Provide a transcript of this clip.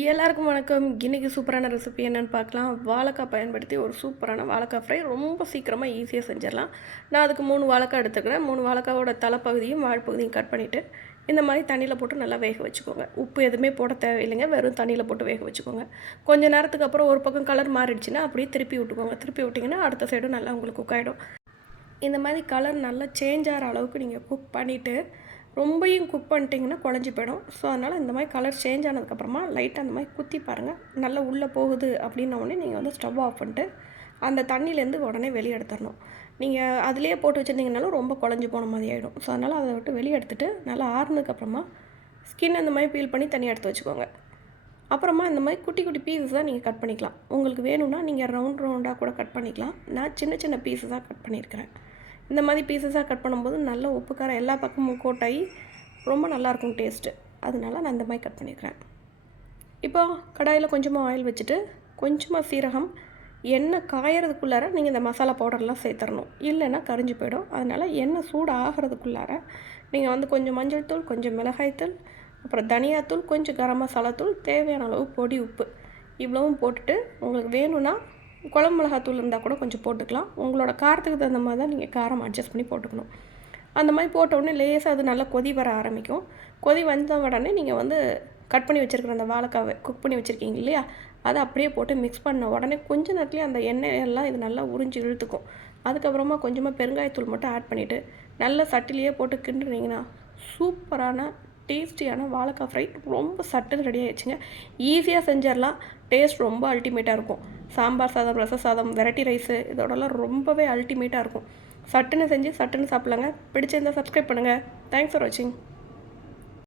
எல்லாருக்கும் வணக்கம். இன்றைக்கி சூப்பரான ரெசிபி என்னென்னு பார்க்கலாம். வாழைக்காய் பயன்படுத்தி ஒரு சூப்பரான வாழைக்காய் ஃப்ரை ரொம்ப சீக்கிரமாக ஈஸியாக செஞ்சிடலாம். நான் அதுக்கு மூணு வாழைக்காய் எடுத்துக்கிறேன். மூணு வாழைக்காவோட தலைப்பகுதியும் வாழைப்பகுதியும் கட் பண்ணிவிட்டு இந்த மாதிரி தண்ணியில் போட்டு நல்லா வேக வச்சுக்கோங்க. உப்பு எதுவுமே போட தேவையில்லைங்க. வெறும் தண்ணியில் போட்டு வேக வச்சுக்கோங்க. கொஞ்ச நேரத்துக்கு அப்புறம் ஒரு பக்கம் கலர் மாறிடுச்சுன்னா அப்படியே திருப்பி விட்டுக்கோங்க. திருப்பி விட்டிங்கன்னா அடுத்த சைடும் நல்லா உங்களுக்கு குக் ஆகிடும் இந்த மாதிரி கலர் நல்லா சேஞ்ச் ஆகிற அளவுக்கு நீங்கள் குக் பண்ணிவிட்டு ரொம்பையும் குக் பண்ணிட்டீங்கன்னா குழஞ்சி போயிடும். ஸோ அதனால் இந்த மாதிரி கலர் சேஞ்ச் ஆனதுக்கப்புறமா லைட்டாக அந்த மாதிரி குத்தி பாருங்கள் நல்லா உள்ளே போகுது அப்படின்ன உடனே நீங்கள் வந்து ஸ்டவ் ஆஃப் பண்ணிட்டு அந்த தண்ணியிலேருந்து உடனே வெளியே எடுத்துடணும். நீங்கள் அதிலே போட்டு வச்சுருந்தீங்கனாலும் ரொம்ப குழஞ்சி போன மாதிரி ஆகிடும் ஸோ அதனால் அதை விட்டு வெளியே எடுத்துகிட்டு நல்லா ஆறுனதுக்கப்புறமா ஸ்கின் அந்த மாதிரி பீல் பண்ணி தனியாக எடுத்து வச்சுக்கோங்க. அப்புறமா இந்த மாதிரி குட்டி குட்டி பீஸஸாக நீங்கள் கட் பண்ணிக்கலாம். உங்களுக்கு வேணும்னா நீங்கள் ரவுண்ட் ரவுண்டாக கூட கட் பண்ணிக்கலாம். நான் சின்ன சின்ன பீஸஸாக கட் பண்ணியிருக்கிறேன். இந்த மாதிரி பீசஸாக கட் பண்ணும்போது நல்ல உப்பு காரம் எல்லா பக்கமும் கோட்டாகி ரொம்ப நல்லாயிருக்கும் டேஸ்ட்டு அதனால நான் இந்த மாதிரி கட் பண்ணிக்கிறேன் இப்போ கடாயில் கொஞ்சமாக ஆயில் வச்சுட்டு கொஞ்சமாக சீரகம் எண்ணெய் காயறதுக்குள்ளார நீங்கள் இந்த மசாலா பவுடர்லாம் சேர்த்துடணும் இல்லைன்னா கரிஞ்சு போயிடும். அதனால் எண்ணெய் சூடு ஆகிறதுக்குள்ளார நீங்கள் வந்து கொஞ்சம் மஞ்சள் தூள் கொஞ்சம் மிளகாய்த்தூள் அப்புறம் தனியாத்தூள் கொஞ்சம் கரம் மசாலா தூள் தேவையான அளவு பொடி உப்பு. இவ்வளவும் போட்டுட்டு உங்களுக்கு வேணும்னா குழம்பு மிளகாத்தூள் இருந்தால் கூட கொஞ்சம் போட்டுக்கலாம். உங்களோட காரத்துக்கு தகுந்த மாதிரி தான் நீங்கள் காரம் அட்ஜஸ்ட் பண்ணி போட்டுக்கணும். அந்த மாதிரி போட்ட உடனே லேசாக அது நல்லா கொதி வர ஆரம்பிக்கும். கொதி வந்த உடனே நீங்கள் வந்து கட் பண்ணி வச்சுருக்கிற அந்த வாழைக்காவை குக் பண்ணி வச்சுருக்கீங்க இல்லையா? அதை அப்படியே போட்டு மிக்ஸ் பண்ண உடனே கொஞ்ச நேரத்துலேயே அந்த எண்ணெய் எல்லாம் இது நல்லா உறிஞ்சி இழுத்துக்கும். அதுக்கப்புறமா கொஞ்சமாக பெருங்காயத்தூள் மட்டும் ஆட் பண்ணிவிட்டு நல்லா சட்டிலேயே போட்டு கிண்டுனீங்கன்னா சூப்பரான டேஸ்டியான வாழைக்காய் ஃப்ரை. ரொம்ப சட்டுன்னு ரெடி ஆயிடுச்சுங்க. ஈஸியாக செஞ்சிடலாம். டேஸ்ட் ரொம்ப அல்டிமேட்டாக இருக்கும். சாம்பார் சாதம் ரச சாதம் வெரைட்டி ரைஸு இதோடலாம் ரொம்பவே அல்டிமேட்டாக இருக்கும். சட்டுன்னு செஞ்சு சட்டுன்னு சாப்பிட்லாங்க. பிடிச்சிருந்தால் சப்ஸ்கிரைப் பண்ணுங்கள் தேங்க்ஸ் ஃபார் வாட்சிங்